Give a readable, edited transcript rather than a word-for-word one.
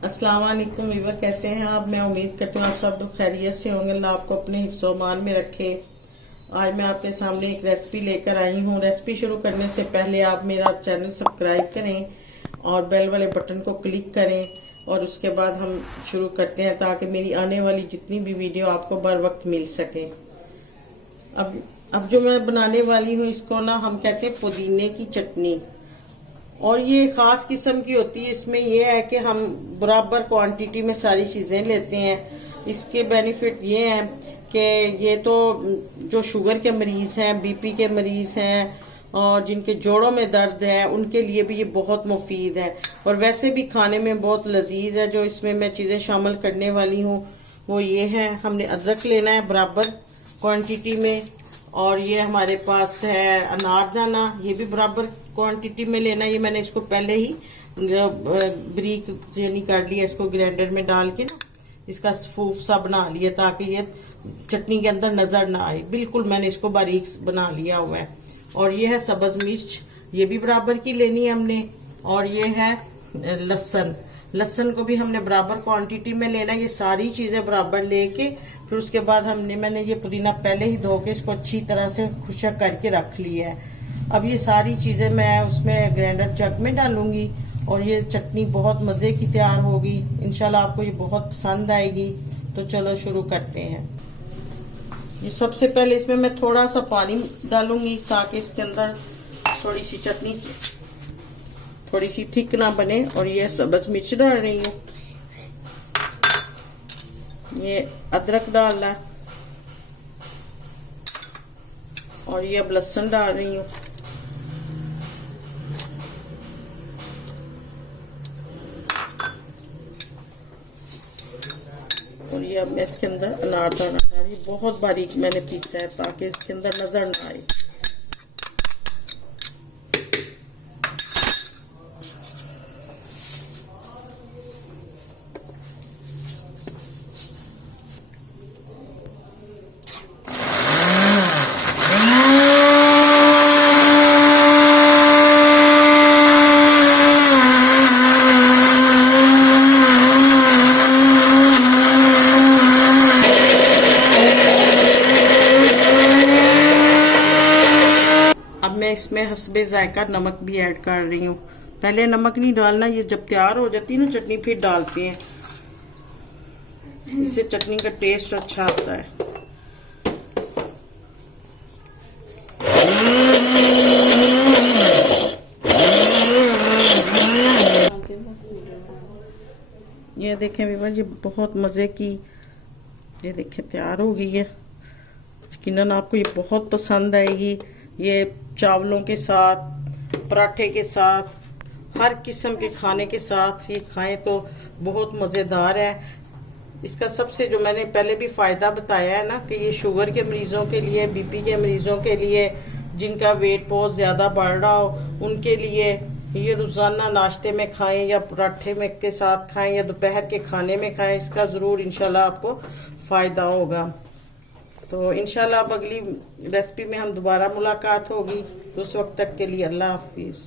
अस्सलाम वालेकुम वीवर, कैसे हैं आप। मैं उम्मीद करती हूँ आप सब लोग खैरियत से होंगे। अल्लाह आपको अपने हिफ्ज़ व अमान में रखे। आज मैं आपके सामने एक रेसिपी लेकर आई हूँ। रेसिपी शुरू करने से पहले आप मेरा चैनल सब्सक्राइब करें और बेल वाले बटन को क्लिक करें और उसके बाद हम शुरू करते हैं ताकि मेरी आने वाली जितनी भी वीडियो आपको बर वक्त मिल सके। अब जो मैं बनाने वाली हूँ इसको ना हम कहते हैं पुदीने की चटनी, और ये ख़ास किस्म की होती है। इसमें ये है कि हम बराबर क्वांटिटी में सारी चीज़ें लेते हैं। इसके बेनिफिट ये हैं कि ये तो जो शुगर के मरीज़ हैं, बीपी के मरीज़ हैं और जिनके जोड़ों में दर्द है उनके लिए भी ये बहुत मुफीद है, और वैसे भी खाने में बहुत लजीज है। जो इसमें मैं चीज़ें शामिल करने वाली हूँ वो ये है, हमने अदरक लेना है बराबर क्वांटिटी में, और ये हमारे पास है अनारदाना, ये भी बराबर क्वांटिटी में लेना। ये मैंने इसको पहले ही ब्रीक यानी कर लिया, इसको ग्राइंडर में डाल के ना इसका फूफ सा बना लिया ताकि ये चटनी के अंदर नज़र ना आए। बिल्कुल मैंने इसको बारीक बना लिया हुआ है। और ये है सब्ज़ मिर्च, ये भी बराबर की लेनी है हमने। और ये है लहसुन को भी हमने बराबर क्वांटिटी में लेना। ये सारी चीज़ें बराबर लेके फिर उसके बाद मैंने ये पुदीना पहले ही धो के इसको अच्छी तरह से खुशक करके रख लिया है। अब ये सारी चीज़ें मैं उसमें ग्राइंडर जग में डालूंगी और ये चटनी बहुत मज़े की तैयार होगी। इंशाल्लाह आपको ये बहुत पसंद आएगी। तो चलो शुरू करते हैं। ये सबसे पहले इसमें मैं थोड़ा सा पानी डालूंगी ताकि इसके अंदर थोड़ी सी चटनी थोड़ी सी थिक ना बने। और ये सब्ज़ मिर्च डाल रही हूँ, ये अदरक डालना है, और ये अब लहसुन डाल रही हूँ, और ये अब मैं इसके अंदर अनारदाना डाल रही हूँ। बहुत बारीक मैंने पीसा है ताकि इसके अंदर नजर ना आए। मैं इसमें हस्बे जायका नमक भी ऐड कर रही हूँ। पहले नमक नहीं डालना, ये जब तैयार हो जाती है ना चटनी फिर डालते हैं, इससे चटनी का टेस्ट अच्छा आता है। ये देखें विवाह, ये बहुत मज़े की, ये देखें तैयार हो गई है। यकीनन आपको ये बहुत पसंद आएगी। ये चावलों के साथ, पराठे के साथ, हर किस्म के खाने के साथ ये खाएं तो बहुत मज़ेदार है। इसका सबसे जो मैंने पहले भी फ़ायदा बताया है ना कि ये शुगर के मरीज़ों के लिए, बीपी के मरीज़ों के लिए, जिनका वेट बहुत ज़्यादा बढ़ रहा हो उनके लिए ये रोज़ाना नाश्ते में खाएं या पराठे में के साथ खाएं या दोपहर के खाने में खाएं। इसका ज़रूर इंशाल्लाह आपको फ़ायदा होगा। तो इंशाल्लाह अब अगली रेसिपी में हम दोबारा मुलाकात होगी। तो उस वक्त तक के लिए अल्लाह हाफिज़।